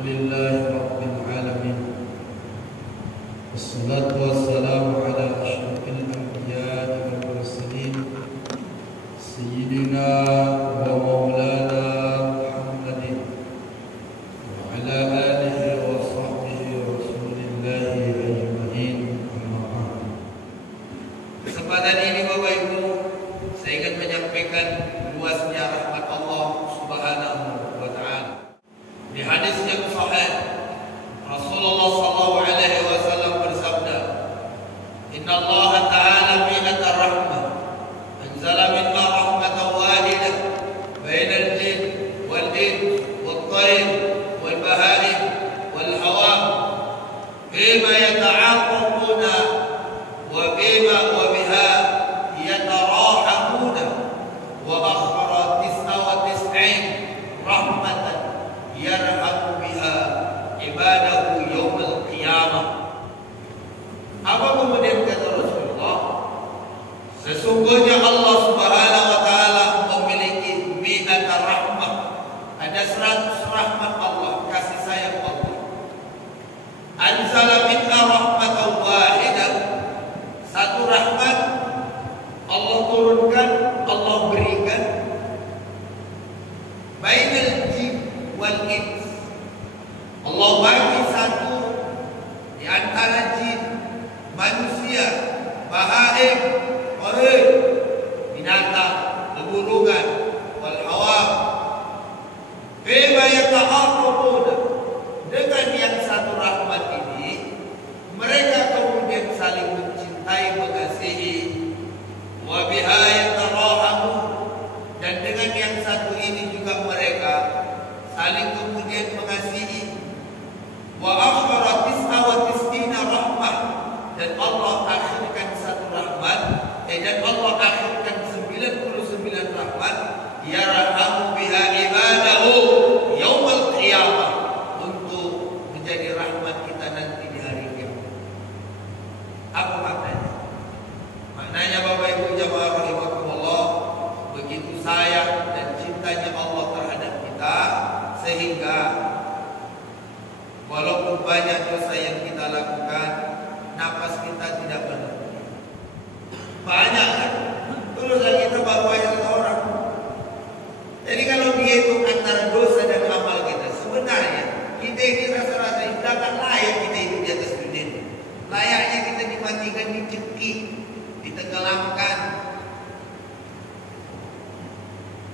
Alhamdulillahi Rabbil Alamin. Wassalatu wassalamu ala asyrafil anbiya'i wal mursalin Sayyidina wa maulana Muhammadin wa ala alihi wa sahbihi wa rasulillahi ajma'in. Amma ba'd. Kesempatan ini Bapak Ibu, saya ingin menyampaikan luasnya rahmat Allah Subhanahu wa ta'ala. Di hadis yang sahih, Rasulullah sallallahu alaihi wasallam bersabda, "Inna Allah ta'ala mi'ata rahmah, anzala minha rahmatan wahidah bainal jin wal ins wat tayr wal bahaim wal hawam, bima yata'aqabuna wa bima wa biha yatarahamuna wa akhara 99 rahmatan yarhamu biha ibadahu yawmal qiyamah." Apa kemudian kata Rasulullah? Sesungguhnya Allah Subhanahu wa ta'ala memiliki mi'ata rahmah. Ada 100 rahmat Allah, kasih sayang Allah. Anzala minha rahmatan wahidah. Satu rahmat Allah turunkan, Allah berikan bainal jin wal ins. Allah bagi satu di antara jin, manusia, bahaim, qarin, binatang, beburungan, wal hawam. Bima yata'aqabuna, dengan yang satu rahmat ini mereka kemudian saling mencintai, mengasihi. Wa biha yatarahamu, dan dengan yang satu ini juga mereka saling kemudian mengasihi. Wa akhara 99 rahmah, dan Allah akhirkan satu rahmat, dan Allah akhirkan 99 rahmat, yarhamu biha ibadahu yaumal qiyamah, untuk menjadi rahmat kita nanti di hari kiamat. Apa maknanya? Maknanya Bapak Ibu jamaah rahimakumullah, begitu sayang dan cintanya Allah terhadap kita, sehingga walaupun banyak dosa yang kita lakukan, napas kita tidak berhenti. Banyak kan? Terus lagi kita baru banyak orang. Jadi kalau dihitung antara dosa dan amal kita, sebenarnya kita ini rasa-rasa tidak layak kita hidup di atas dunia ini. Layaknya kita dimatikan, dicekik, ditenggelamkan.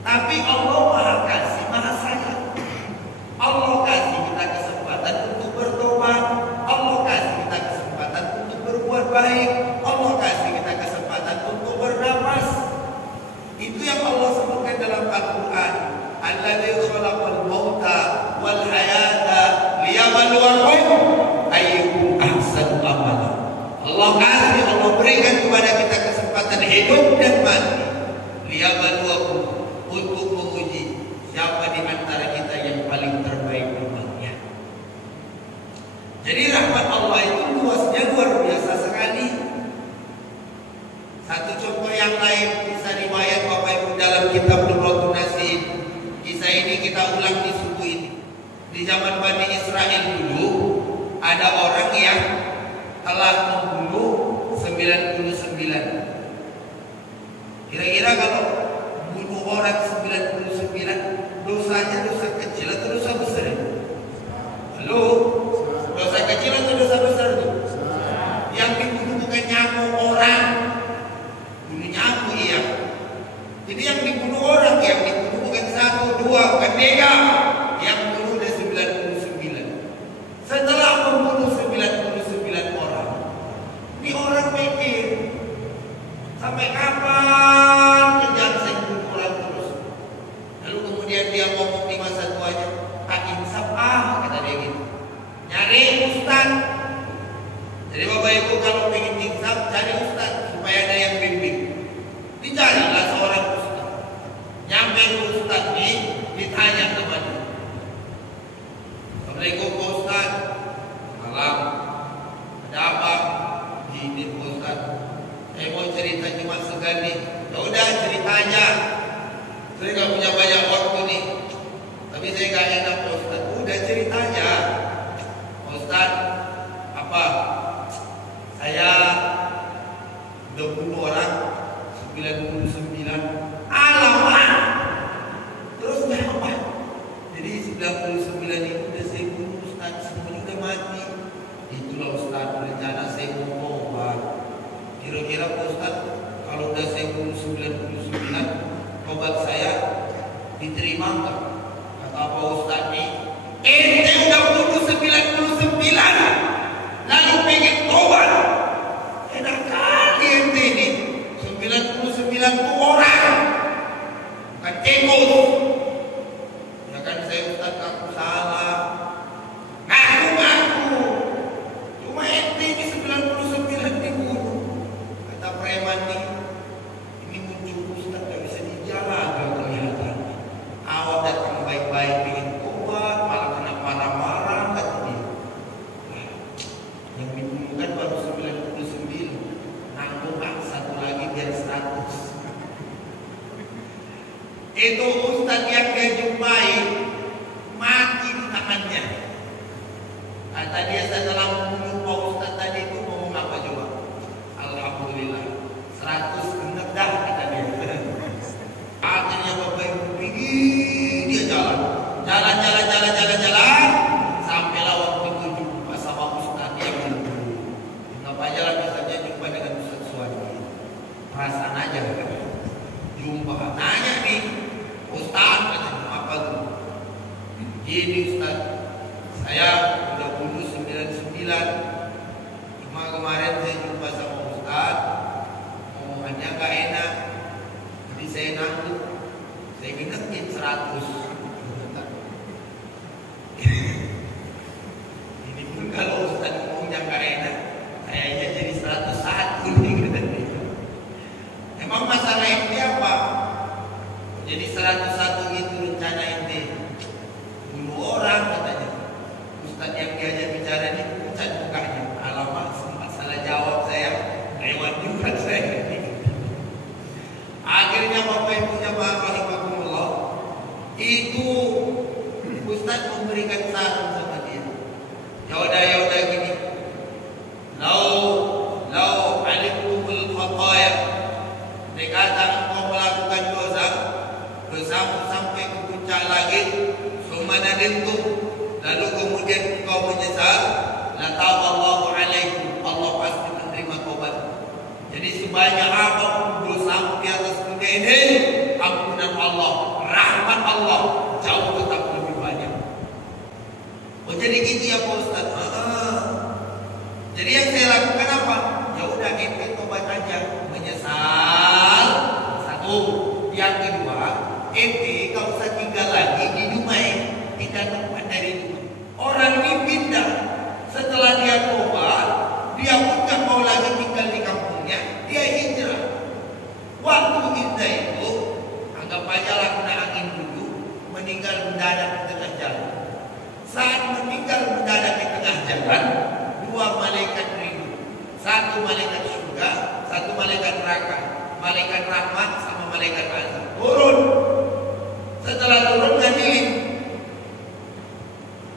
Tapi Allah Maha Kasih, Maha Sayang. Allah kasih kita kesempatan untuk bertobat. Allah kasih kita kesempatan untuk berbuat baik. Allah kasih kita kesempatan untuk bernafas. Itu yang Allah sebutkan dalam Al-Quran. Alladzi khalaqal mauta wal hayata liyabluwakum ayyukum ahsanu amala. Allah kasih, Allah berikan kepada kita kesempatan hidup dan mati. Liyabluwakum, untuk menguji siapa di antara kita yang paling terbaik amalnya. Jadi rahmat Allah itu luasnya luar biasa sekali. Satu contoh yang lain, kisah riwayat Bapak Ibu dalam kitab Nurratun Nasihin. Kisah ini kita ulang di suku ini. Di zaman Bani Israel dulu, ada orang yang telah membunuh 99. Kira-kira kalau bunuh orang 99, dosanya dosa kecil atau dosa besar? Halo? Dosa kecil atau dosa besar itu? Yang dibunuh bukan nyamuk orang. Bunuh nyamuk, iya. Jadi yang dibunuh orang, yang dibunuh bukan 1, 2, bukan 3. Yang bunuh ada 99. Setelah membunuh 99 orang, ini orang mikir, sampai kapan kejar saya bunuh orang terus? Lalu kemudian dia ngomong di masa tuanya, tak insaf kata dia gitu. Nyari ustaz. Jadi Bapak Ibu kalau ingin insaf, cari ustaz supaya ada yang bimbing. Dicarilah seorang ustaz. Nyampe ke ustaz ini, ditanya kepada, "Assalamualaikum Pak Ustaz." "Malam. Ada apa?" "Gini Pak Ustaz, saya mau cerita cuma segini." "Ya udah cerita aja. Saya nggak punya banyak waktu nih, tapi saya nggak enak Pak Ustaz." "Udah cerita aja." Kata dia setelah membunuh Pak Ustaz tadi itu ngomong apa coba? Alhamdulillah 100 genep dah kata dia. Akhirnya Bapak Ibu pergi, dia jalan sampailah waktu itu jumpa sama Ustaz yang dulu. Kenapa jalan misalnya jumpa dengan Ustaz Suwadi? Perasaan aja jumpa, nanya nih Ustaz katanya apa tuh? Gini Ustaz, saya udah bunuh 99. Cuma kemarin saya jumpa sama Ustaz, omongannya gak enak, jadi saya nangkut, saya ingetin 100. Ini pun kalau Ustaz ngomongnya gak enak, kayaknya jadi 101 nih katanya. Emang masalah ente apa? Jadi 101 itu rencana ente bunuh orang katanya. Ustaz yang diajak bicara ini pucat mukanya. Alamak, sempat salah jawab saya, lewat juga saya. Akhirnya Bapak Ibu jamaah rahimakumullah, itu Ustaz memberikan saran sama dia. Ya udah gini. Lau alimtumul khataya. Dia kata engkau melakukan dosamu sampai ke puncak langit, sumanadintum, lalu kemudian engkau menyesal, la tawallahu alaikum, Allah pasti menerima taubat. Jadi sebanyak apapun dosamu di atas dunia ini, ampunan Allah, rahmat Allah jauh tetap lebih banyak. Oh jadi gitu ya Pak Ustaz? Jadi yang saya lakukan apa? Ya udah ente tobat aja, menyesal. Satu. Yang kedua, ente gak usah tinggal lagi di Dumai, pindah tempat dari Dumai. Orang ini pindah setelah dia tobat, dia pun gak mau lagi tinggal di kampungnya, dia hijrah. Waktu hijrah itu, anggap aja lah kena angin dulu, meninggal mendadak di tengah jalan. Saat meninggal mendadak di tengah jalan, dua malaikat rindu, satu malaikat surga, satu malaikat neraka, malaikat rahmat sama malaikat azab turun. Setelah turun ngadilin,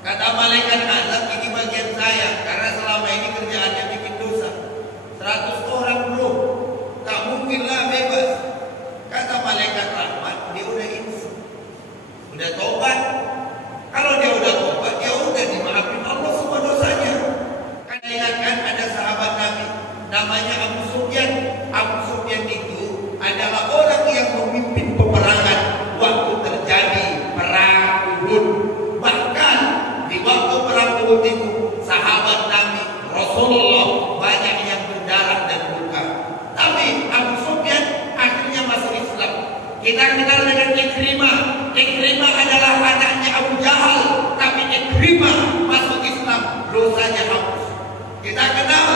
kata malaikat azab, ini bagian saya karena selama ini kerjaannya bikin dosa. 100 orang bro, tak mungkinlah bebas. Kata malaikat rahmat, dia udah insaf, udah tobat. Kalau dia udah tobat, dia udah dimaafin Allah semua dosanya. Kan ingatkan ada sahabat Nabi namanya Abu Sufyan. Abu Sufyan itu adalah orang yang memimpin peperangan waktu terjadi perang Uhud. Bahkan di waktu perang Uhud itu sahabat Nabi Rasulullah banyak yang berdarah dan luka. Tapi Abu Sufyan akhirnya masuk Islam. Kita kenal dengan Ikrimah. Ikrimah adalah anaknya Abu Jahal, tapi Ikrimah masuk Islam, dosanya hapus. Kita kenal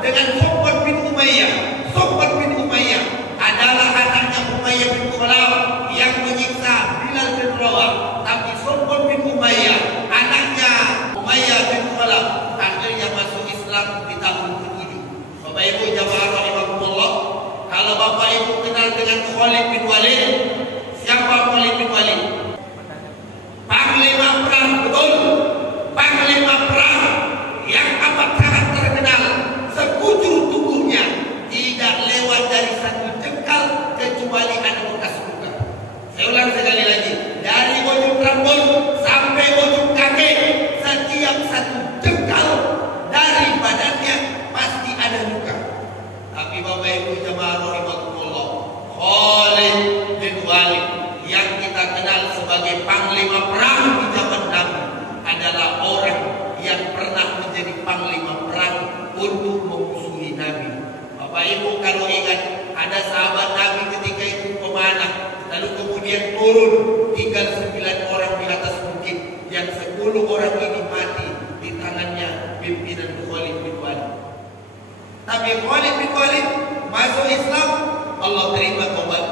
dengan Sofwan bin Umayyah. Sofwan bin Umayyah adalah anaknya Umayyah bin Khalaf yang menyiksa Bilal bin Rabah. Tapi Sofwan bin Umayyah, anaknya Umayyah bin Khalaf, akhirnya masuk Islam di tahun ke-7. Bapak Ibu jamaah rahimakumullah, kalau Bapak Ibu kenal dengan Khalid bin Walid, siapa Khalid bin Walid? Panglima perang, betul. Panglima perang yang amat sangat terkenal. Sekujur tubuhnya tidak lewat dari satu jengkal kecuali ada bekas luka. Saya ulang sekali lagi, dari ujung rambut sampai ujung kaki, setiap satu jengkal dari badannya pasti ada luka. Tapi Bapak Ibu jamaah rahimakumullah, Khalid bin Walid yang kita kenal sebagai panglima perang di zaman Nabi adalah orang yang pernah menjadi panglima perang untuk memusuhi Nabi. Bapak Ibu kalau ingat, ada sahabat Nabi ketika itu pemanah, lalu kemudian turun, tinggal 9 orang di atas bukit, yang 10 orang ini mati di tangannya pimpinan Khalid bin Walid. Tapi Khalid bin Walid masuk Islam, Allah terima taubat.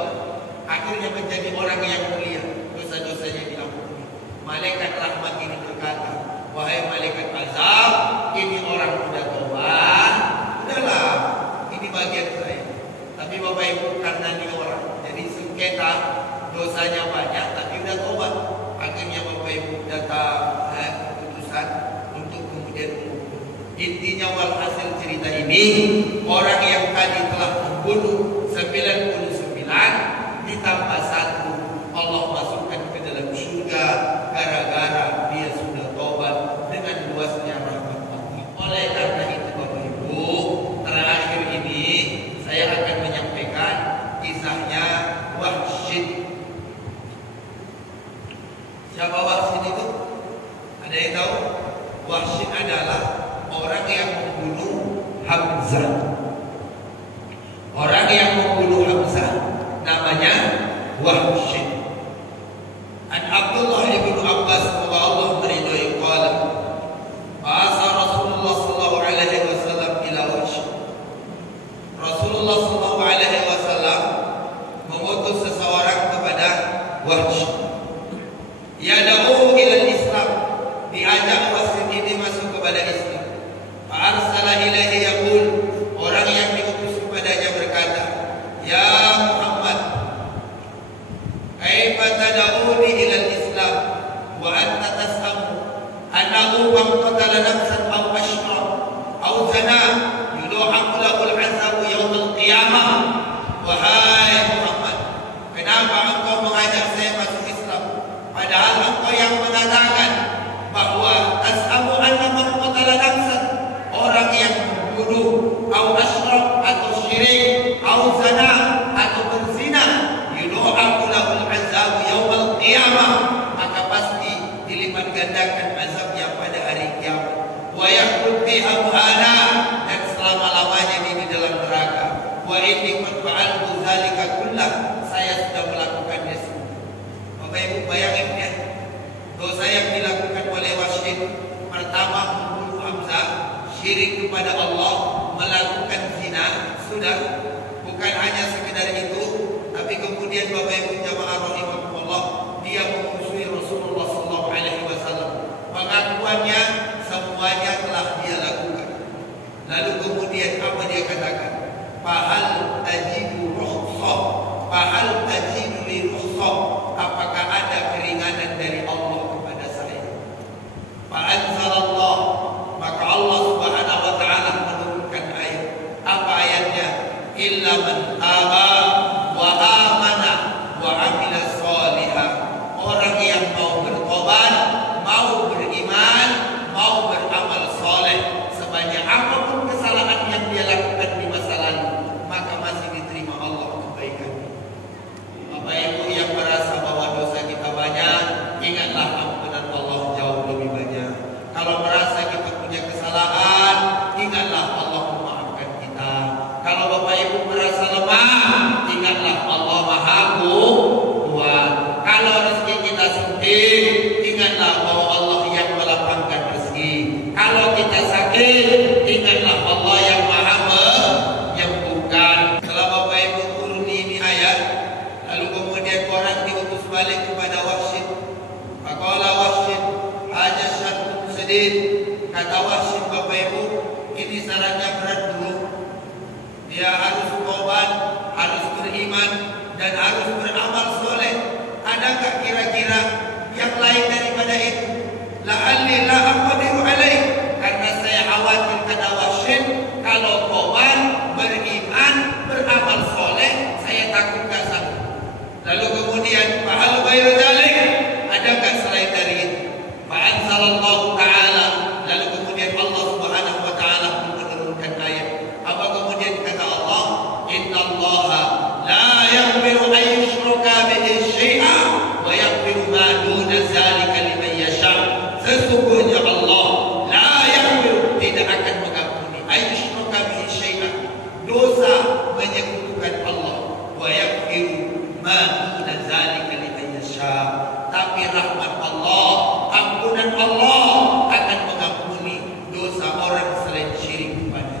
Akhirnya menjadi orang yang mulia, dosa-dosanya diampuni. Malaikat rahmat ini berkata, wahai malaikat azab, ini orang sudah tobat, udahlah, ini bagian saya. Tapi Bapak Ibu karena ini orang, jadi sengketa, dosanya banyak, tapi udah tobat. Akhirnya Bapak Ibu datang keputusan untuk kemudian Intinya walhasil cerita ini, orang yang tadi telah membunuh 99 ditambah 1, Allah masukkan ke dalam surga gara-gara dia sudah taubat dengan luasnya rahmat Allah. Oleh karena itu Bapak Ibu, terakhir ini saya akan menyampaikan kisahnya Wahsy. Siapa Wahsy itu? Ada yang tahu? Wahsy adalah orang yang membunuh Hamzah. Orang yang membunuh Hamzah namanya Wahsy. An Abdullah ibn Abbas, semoga Allah meridhai, qala ba'atha Rasulullah sallallahu alaihi wasallam ila Wahsy. Rasulullah sallallahu alaihi wasallam mengutus seseorang kepada Wahsy. Yad'u ila al-Islam, diajak Wahsy ini masuk kepada Islam. Fa'arsala ilaihi yaqul, orang yang diutus kepadanya berkata, ya Muhammad, kaifa tad'uni ila al-Islam wa anta tas'amu annahu man qatala nafsan aw ashraq aw zana yudha'u lahu al-'adzabu yawm al-qiyamah. Wahai Muhammad, kenapa engkau mengajak saya masuk Islam padahal engkau yang mengatakan bahwa tas'amu anna man qatala nafsan, orang yang membunuh, au asyraq atau syirik, au zina atau berzina, yudha'u lahul 'adzabu yaumil qiyamah, maka pasti dilipat gandakan azabnya pada hari kiamat. Wa yakul fiha muhana, dan selama-lamanya di dalam neraka. Wa inni qad fa'altu dzalika kullah, saya sudah melakukannya semua. Bapak Ibu bayangin ya, dosa yang dilakukan oleh Wahsy, pertama membunuh Hamzah, syirik kepada Allah, melakukan zina, sudah. Bukan hanya sekedar itu, tapi kemudian Bapak Ibu jamaah rahimakumullah, dia memusuhi Rasulullah sallallahu alaihi wasallam. Pengakuannya semuanya telah dia lakukan. Lalu kemudian apa dia katakan? Fahal tajidu rukhsah, fahal tajidu li rukhsah, apakah ada keringanan dari Allah kepada saya? Fa anzalallah, maka Allah Subhanahu wa taala menurunkan ayat. Apa ayatnya? Illa man taba wa amana wa amila shalihan. Orang yang mau bertobat, mau beriman, mau beramal saleh, sebanyak apapun kesalahan yang dia lakukan di masa lalu, maka masih diterima Allah kebaikan. Bapak Ibu yang merasa bahwa dosa kita banyak, ingatlah ampunan Allah jauh lebih banyak. Kalau merasa kita punya kesalahan, ingatlah Allah memaafkan kita. Kalau Bapak Ibu merasa lemah, ingatlah Allah Maha Kuat. Kalau rezeki kita sempit, ingatlah bahwa Allah yang melapangkan rezeki. Kalau kita sakit, ingatlah Allah yang Maha menyembuhkan. Kalau Bapak Ibu uruni ini ayat, lalu kemudian orang diutus balik kepada Wahsy. Faqala Wahsy, hada syartun sadid. Kata Wahsy, Bapak Ibu, ini syaratnya berat dulu. Dia harus taubat, harus beriman, dan harus beramal soleh. Adakah kira-kira yang lain daripada itu? La'alli la aqdiru alaih, karena saya khawatir kata Wahsy, kalau taubat, beriman, beramal soleh, saya takut gak sanggup. Lalu kemudian fahal ghairu dzalik, adakah selain dari itu? Fa'anzalallahu ta'ala, lalu kemudian Allah Subhanahu wa taala menurunkan ayat. Apa kemudian kata Allah? Innallaha la yaghfiru an yushraka bihi syai'an wa yaghfiru ma duna dzalika liman yasha. Sesungguhnya Allah la yaghfiru, tidak akan mengampuni, an yushraka bihi syai'an, dosa menyekutukan Allah, wa yaghfiru ma duna dzalika liman yasha. Tapi rahmat Allah, ampunan Allah akan mengampuni dosa orang selain syirik kepada.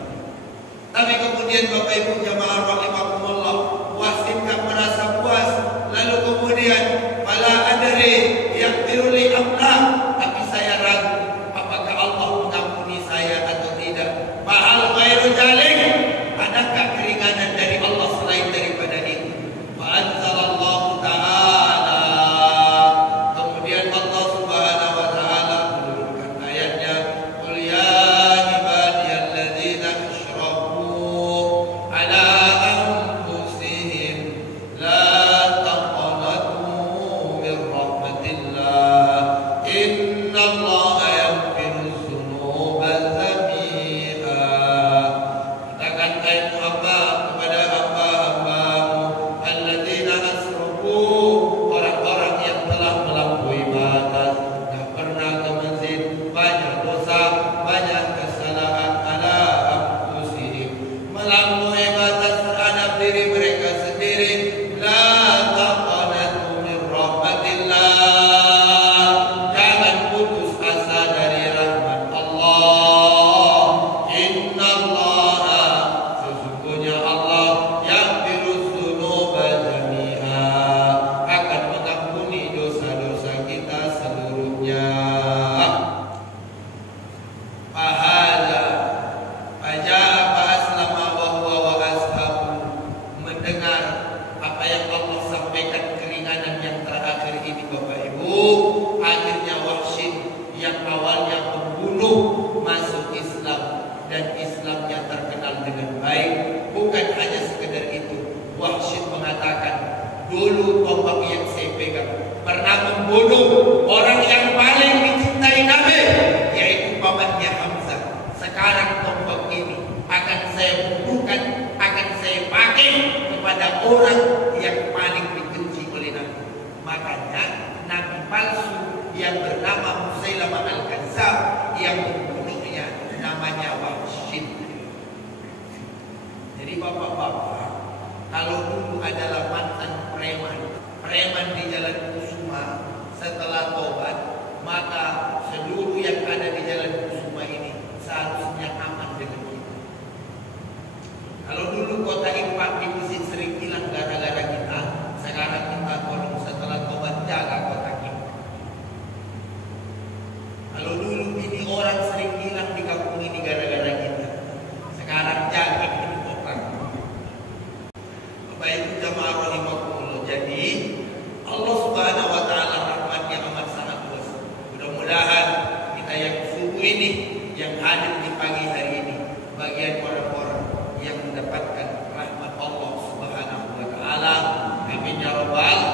Tapi kemudian Bapak Ibu jamaah rahimakumullah, Wahsy tak merasa puas. Lalu kemudian fala adri yaghfiruli amla, tapi saya ragu yang awalnya pembunuh masuk Islam dan Islamnya terkenal dengan baik. Bukan hanya sekedar itu, Wahsy mengatakan, dulu tombak yang saya pegang pernah membunuh orang yang paling dicintai Nabi, yaitu pamannya Hamzah. Sekarang tombak ini akan saya bunuhkan, akan saya pakai kepada orang yang paling dibenci oleh Nabi. Makanya Nabi palsu yang bernama Musailamah Al-Kazzab yang membunuhnya namanya Wahsy. Jadi bapak-bapak, kalau dulu adalah mantan preman di Jalan Kusuma, setelah tobat, maka seluruh yang ada di Jalan Kusuma ini seharusnya aman dengan kita. Kalau dulu kota Ipak di Mesir sering hilang gara-gara kita, sekarang kita tolong setelah tobat jaga kota kita. Kalau dulu ini orang sering hilang di kampung ini gara-gara kita, sekarang jaga ini kota. Bapak Ibu jamaah rahimakumullah. Jadi Allah Subhanahu wa taala rahmatnya amat sangat luas. Mudah-mudahan kita yang subuh ini, yang hadir di pagi hari ini, bagian orang-orang yang mendapatkan rahmat Allah Subhanahu wa taala. Amin ya rabbal